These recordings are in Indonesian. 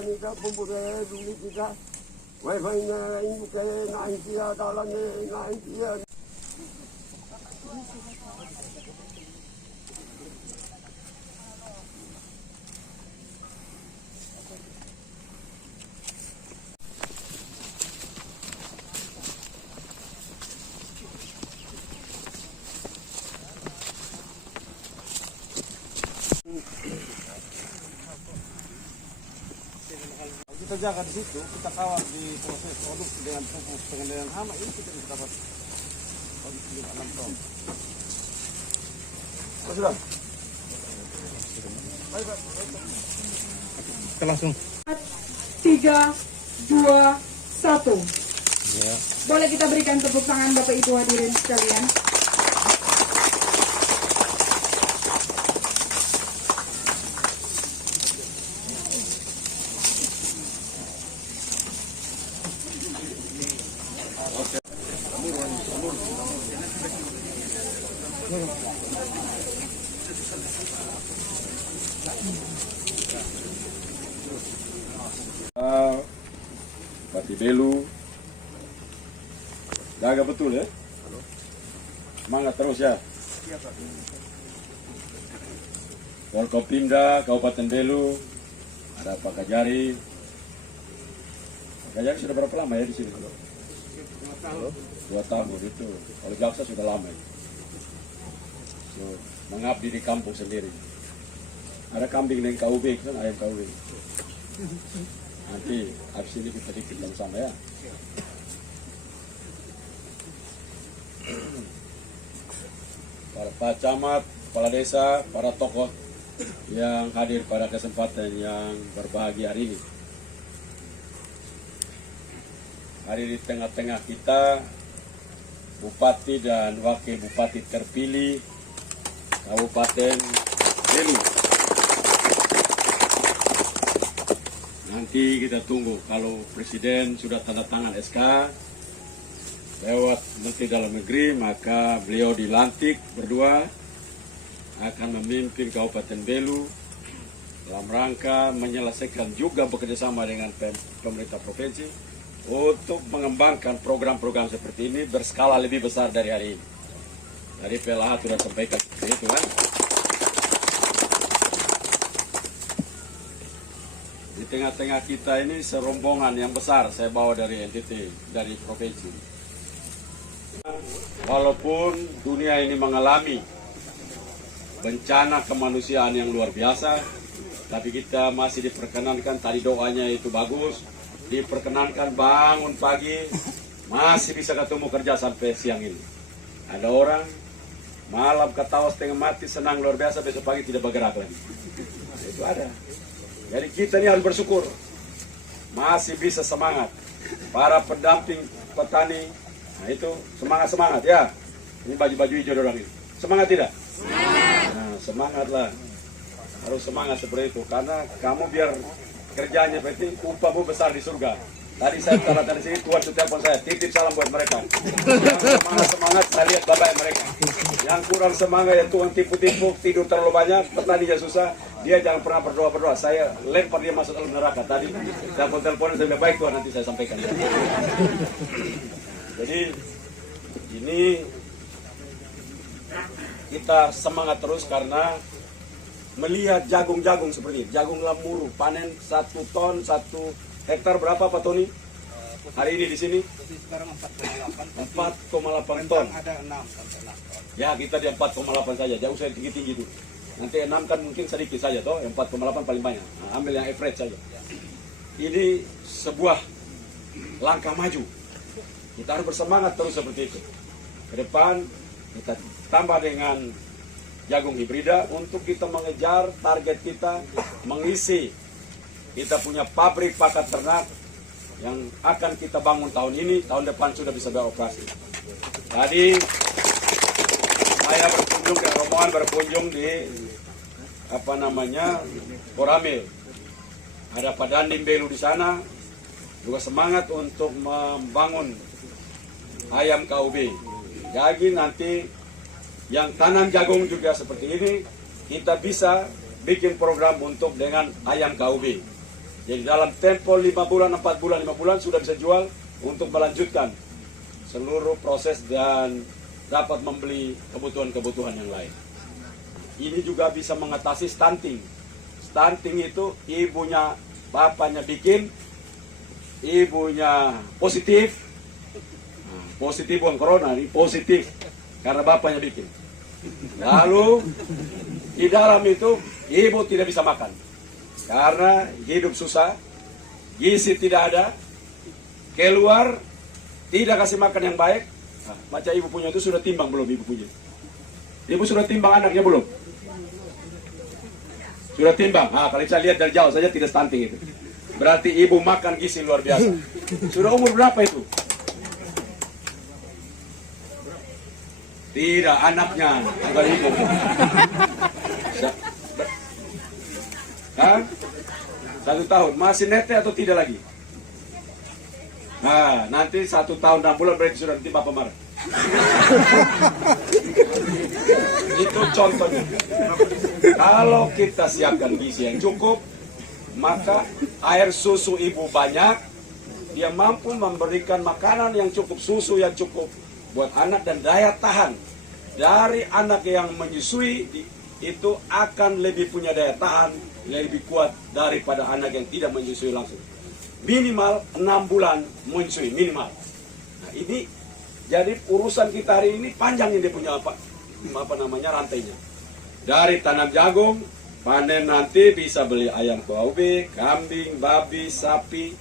Kita pembunuh dulu kita, wifi-nya ini kayak naik dia dalamnya naik dia. Kita jaga di situ, kita kawal di proses produksi dengan pupuk pengendalian hama ini kita bisa dapat produksi 6 ton. Sudah. Kita langsung. 3, 2, 1. Ya. Boleh kita berikan tepuk tangan Bapak Ibu hadirin sekalian. Bupati Belu, jaga betul ya, semangat terus ya. Forkopimda Kabupaten Belu, ada Pak Kajari. Pak Kajari sudah berapa lama ya di sini? 2 tahun itu. Kalau jaksa sudah lama. So, mengabdi di kampung sendiri. Ada kambing dengan KUB, kan ayam KUB. Nanti habis ini kita dikit sama ya. Para Pak Camat, Kepala Desa, para tokoh yang hadir pada kesempatan yang berbahagia hari ini. Hadir di tengah-tengah kita, Bupati dan Wakil Bupati terpilih Kabupaten Belu. Nanti kita tunggu kalau Presiden sudah tanda tangan SK lewat Menteri Dalam Negeri, maka beliau dilantik berdua akan memimpin Kabupaten Belu dalam rangka menyelesaikan juga bekerjasama dengan pemerintah provinsi untuk mengembangkan program-program seperti ini berskala lebih besar dari hari ini. Tadi PLH sudah sampaikan seperti itu kan. Di tengah-tengah kita ini serombongan yang besar saya bawa dari NTT, dari provinsi. Walaupun dunia ini mengalami bencana kemanusiaan yang luar biasa, tapi kita masih diperkenankan, tadi doanya itu bagus, diperkenankan bangun pagi, masih bisa ketemu kerja sampai siang ini. Ada orang malam ketawa setengah mati, senang luar biasa, besok pagi tidak bergerak lagi. Nah, itu ada. Jadi kita ini harus bersyukur, masih bisa semangat. Para pendamping petani, nah itu semangat-semangat ya. Ini baju-baju hijau orang ini. Semangat tidak? Semangat. Nah, semangatlah. Harus semangat seperti itu. Karena kamu biar kerjanya penting, upahmu besar di surga. Tadi saya tanda di sini, Tuhan telepon saya, titip salam buat mereka. Yang semangat, saya lihat bapak mereka. Yang kurang semangat ya Tuhan tipu-tipu, tidur terlalu banyak, petaninya susah, dia jangan pernah berdoa-berdoa. Saya lempar dia masuk dalam neraka. Tadi telepon-teleponan saya bilang, baik Tuhan, nanti saya sampaikan. Jadi ini kita semangat terus karena melihat jagung-jagung seperti ini, jagung lamuru, panen 1 ton, 1 hektar berapa Pak Tony? Hari ini di sini? Sekarang 4,8. 4,8 ton. Ada 6. Ya kita di 4,8 saja, jauh saya tinggi-tinggi itu. Nanti 6 kan mungkin sedikit saja toh, 4,8 paling banyak. Nah, ambil yang average saja. Ini sebuah langkah maju. Kita harus bersemangat terus seperti itu. Ke depan kita tambah dengan jagung hibrida untuk kita mengejar target kita, mengisi. Kita punya pabrik pakan ternak yang akan kita bangun tahun ini, tahun depan sudah bisa beroperasi. Tadi saya berkunjung ke rombongan berkunjung di Koramil. Ada Pak Dandim Belu di sana, juga semangat untuk membangun ayam KUB. Jadi nanti yang tanam jagung juga seperti ini, kita bisa bikin program untuk dengan ayam KUB. Jadi dalam tempo 5 bulan, 4 bulan, 5 bulan sudah bisa jual untuk melanjutkan seluruh proses dan dapat membeli kebutuhan-kebutuhan yang lain. Ini juga bisa mengatasi stunting. Stunting itu ibunya, bapaknya bikin, ibunya positif. Positif bukan corona, ini positif karena bapaknya bikin. Lalu di dalam itu ibu tidak bisa makan karena hidup susah, gizi tidak ada, keluar tidak kasih makan yang baik. Nah, macam ibu punya itu sudah timbang belum ibu punya? Ibu sudah timbang anaknya belum? Sudah timbang. Nah, kalau saya lihat dari jauh saja tidak stunting itu. Berarti ibu makan gizi luar biasa. Sudah umur berapa itu? Tidak, anaknya, bukan ibu. Hah? 1 tahun, masih nete atau tidak lagi? Nah, nanti 1 tahun 6 bulan berarti sudah nanti bapak marah. Itu contohnya. Kalau kita siapkan gizi yang cukup, maka air susu ibu banyak, dia mampu memberikan makanan yang cukup, susu yang cukup buat anak, dan daya tahan dari anak yang menyusui itu akan lebih punya daya tahan, lebih kuat daripada anak yang tidak menyusui langsung. Minimal 6 bulan menyusui, minimal. Nah, ini jadi urusan kita hari ini panjang, ini dia punya apa namanya rantainya. Dari tanam jagung, panen nanti bisa beli ayam KUB, kambing, babi, sapi,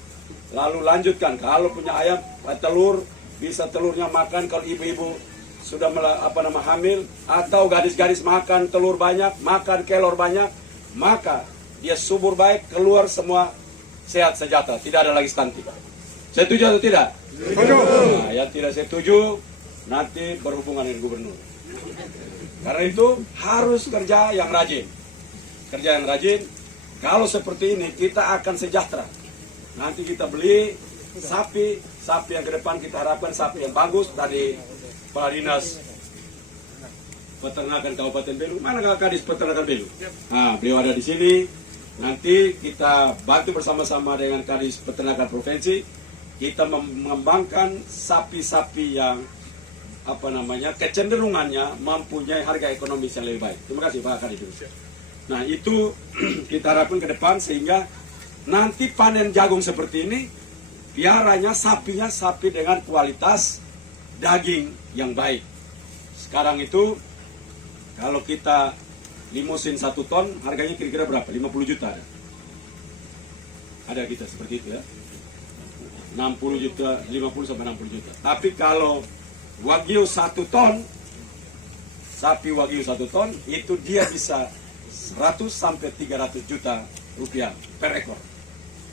lalu lanjutkan kalau punya ayam telur, bisa telurnya makan kalau ibu-ibu sudah hamil, atau gadis-gadis makan telur banyak, makan kelor banyak, maka dia subur baik, keluar semua sehat sejahtera, tidak ada lagi stunting. Setuju atau tidak? Setuju. Nah, yang tidak setuju nanti berhubungan dengan gubernur. Karena itu harus kerja yang rajin. Kerja yang rajin. Kalau seperti ini kita akan sejahtera. Nanti kita beli sapi yang ke depan kita harapkan sapi yang bagus dari Pak Dinas Peternakan Kabupaten Belu. Mana Kadis Peternakan Belu? Nah, beliau ada di sini. Nanti kita bantu bersama-sama dengan Kadis Peternakan Provinsi. Kita mengembangkan sapi-sapi yang kecenderungannya mempunyai harga ekonomis yang lebih baik. Terima kasih Pak Kadis. Nah, itu kita harapkan ke depan sehingga nanti panen jagung seperti ini, piaranya sapinya sapi dengan kualitas daging yang baik. Sekarang itu kalau kita limusin 1 ton harganya kira-kira berapa? 50 juta ada. Ada kita seperti itu ya. 60 juta, 50 sampai 60 juta. Tapi kalau wagyu 1 ton, sapi wagyu 1 ton itu dia bisa 100 sampai 300 juta rupiah per ekor.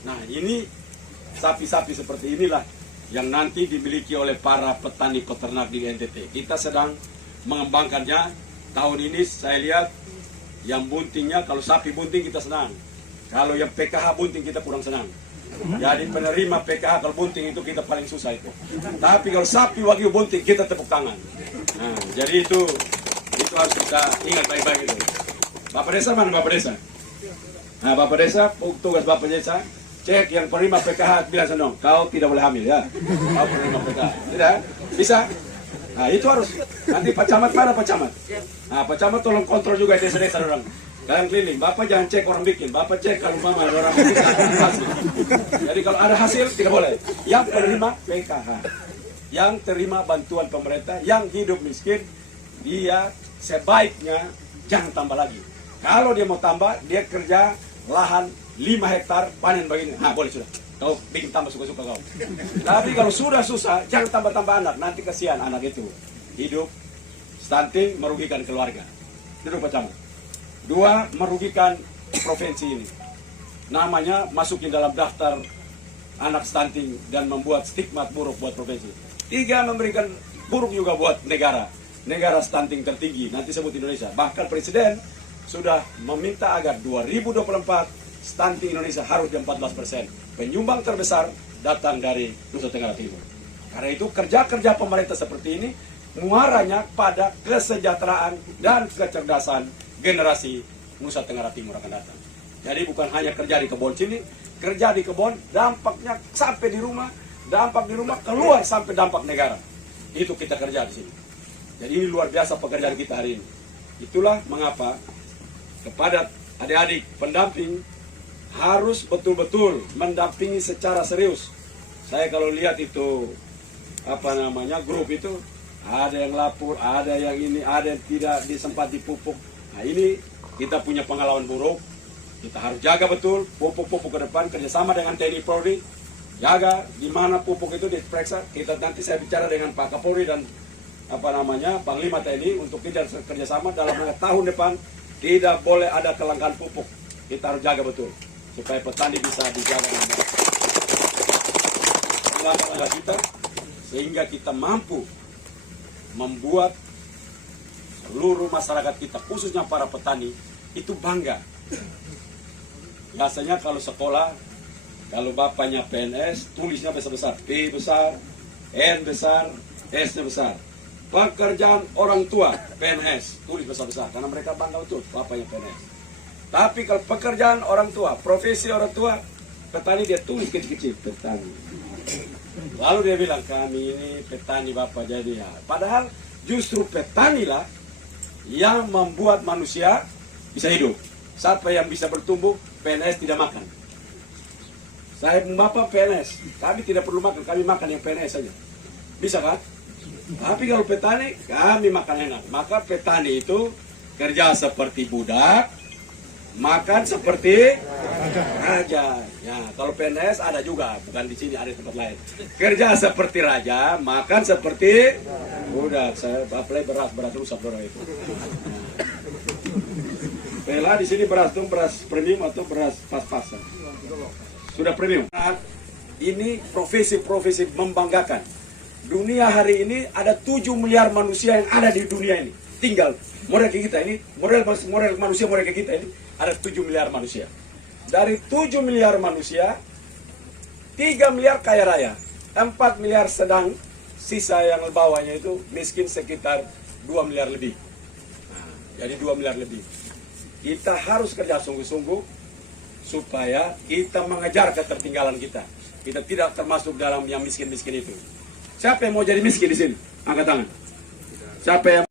Nah, ini sapi-sapi seperti inilah yang nanti dimiliki oleh para petani peternak di NTT. Kita sedang mengembangkannya. Tahun ini saya lihat yang buntingnya, kalau sapi bunting kita senang. Kalau yang PKH bunting kita kurang senang. Jadi penerima PKH kalau bunting itu kita paling susah itu. Tapi kalau sapi wagyu bunting kita tepuk tangan. Nah, jadi itu harus kita ingat baik-baik itu. Bapak Desa mana Bapak Desa? Nah, Bapak Desa, tugas Bapak Desa, cek yang penerima PKH, bilang senang, kau tidak boleh hamil ya. Kau penerima PKH, tidak? Bisa? Nah, itu harus. Nanti Pak Camat mana Pak Camat? Nah, Pak Camat tolong kontrol juga desa-desa orang. Kalian keliling, Bapak jangan cek orang bikin, Bapak cek kalau mama ada orang bikin hasil. Jadi kalau ada hasil tidak boleh. Yang penerima PKH, yang terima bantuan pemerintah, yang hidup miskin, dia sebaiknya jangan tambah lagi. Kalau dia mau tambah, dia kerja lahan 5 hektar panen begini. Nah, boleh sudah. Kau bikin tambah suka-suka kau. Tapi kalau sudah susah, jangan tambah-tambah anak. Nanti kasihan anak itu. Hidup stunting merugikan keluarga. Itu Pak Camat. 2, merugikan provinsi ini. Namanya masukin dalam daftar anak stunting dan membuat stigma buruk buat provinsi. 3, memberikan buruk juga buat negara. Negara stunting tertinggi, nanti sebut Indonesia. Bahkan Presiden sudah meminta agar 2024 stunting Indonesia harus di 14%. Penyumbang terbesar datang dari Nusa Tenggara Timur. Karena itu kerja-kerja pemerintah seperti ini muaranya pada kesejahteraan dan kecerdasan generasi Nusa Tenggara Timur akan datang. Jadi bukan hanya kerja di kebun sini, kerja di kebun dampaknya sampai di rumah, dampak di rumah keluar sampai dampak negara. Itu kita kerja di sini. Jadi ini luar biasa pekerjaan kita hari ini. Itulah mengapa kepada adik-adik pendamping harus betul-betul mendampingi secara serius. Saya kalau lihat itu grup itu ada yang lapor, ada yang ini, ada yang tidak disempat dipupuk. Nah ini kita punya pengalaman buruk. Kita harus jaga betul pupuk-pupuk ke depan, kerjasama dengan TNI Polri. Jaga di mana pupuk itu diperiksa. Nanti saya bicara dengan Pak Kapolri dan Panglima TNI untuk kita kerjasama dalam tahun depan tidak boleh ada kelangkaan pupuk. Kita harus jaga betul supaya petani bisa dijaga dengan baik. Kita sehingga kita mampu membuat seluruh masyarakat kita, khususnya para petani, itu bangga. Biasanya kalau sekolah, kalau bapaknya PNS, tulisnya besar-besar, P besar, N besar, S-nya besar. Pekerjaan orang tua PNS, tulis besar-besar, karena mereka bangga betul bapaknya PNS. Tapi kalau pekerjaan orang tua, profesi orang tua, petani, dia tulis kecil-kecil, petani. Lalu dia bilang, kami ini petani bapak jadi ya. Padahal justru petani lah yang membuat manusia bisa hidup. Siapa yang bisa bertumbuh, PNS tidak makan. Saya bapak PNS, kami tidak perlu makan, kami makan yang PNS saja. Bisa kan? Tapi kalau petani, kami makan enak. Maka petani itu kerja seperti budak, makan seperti raja. Ya, kalau PNS ada juga, bukan di sini, ada di tempat lain. Kerja seperti raja, makan seperti budak. Saya apalagi beras rusak dorong itu. Bela di sini beras itu beras premium atau beras pas-pasan. Sudah premium. Ini profesi-profesi membanggakan. Dunia hari ini ada 7 miliar manusia yang ada di dunia ini. Tinggal model kita ini, model manusia model kita ini ada 7 miliar manusia. Dari 7 miliar manusia, 3 miliar kaya raya, 4 miliar sedang, sisa yang bawahnya itu miskin sekitar 2 miliar lebih. Jadi 2 miliar lebih. Kita harus kerja sungguh-sungguh supaya kita mengejar ketertinggalan kita. Kita tidak termasuk dalam yang miskin-miskin itu. Siapa yang mau jadi miskin di sini? Angkat tangan. Siapa yang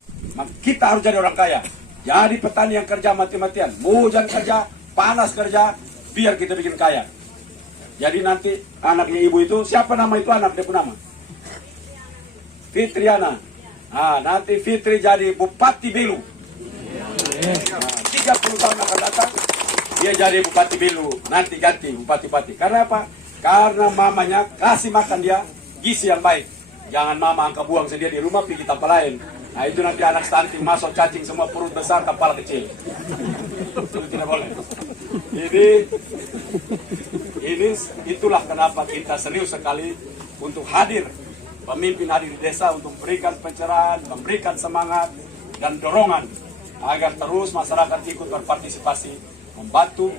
kita harus jadi orang kaya. Jadi petani yang kerja mati-matian, hujan kerja, panas kerja, biar kita bikin kaya. Jadi nanti anaknya ibu itu, siapa nama itu anak? Dia pun nama Fitriana. Nah, nanti Fitri jadi Bupati Belu. Nah, 30 tahun akan datang, dia jadi Bupati Belu. Nanti ganti Bupati-Bupati. Karena apa? Karena mamanya kasih makan dia gizi yang baik. Jangan mama angka buang sendiri di rumah, pergi tempat lain. Nah itu nanti anak stunting, masuk cacing, semua perut besar, kepala kecil. Itu tidak boleh. Itulah kenapa kita serius sekali untuk hadir, pemimpin hadir di desa untuk memberikan pencerahan, memberikan semangat dan dorongan agar terus masyarakat ikut berpartisipasi, membantu,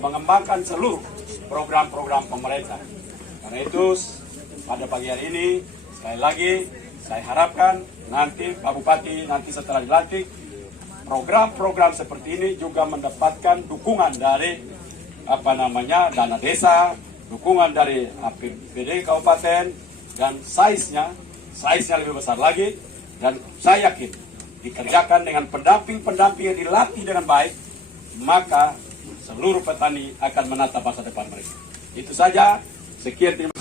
mengembangkan seluruh program-program pemerintah. Karena itu pada pagi hari ini sekali lagi saya harapkan nanti Pak Bupati nanti setelah dilantik, program-program seperti ini juga mendapatkan dukungan dari dana desa, dukungan dari APBD kabupaten, dan size-nya lebih besar lagi, dan saya yakin dikerjakan dengan pendamping-pendamping yang dilatih dengan baik, maka seluruh petani akan menatap masa depan mereka. Itu saja. Sekian. Terima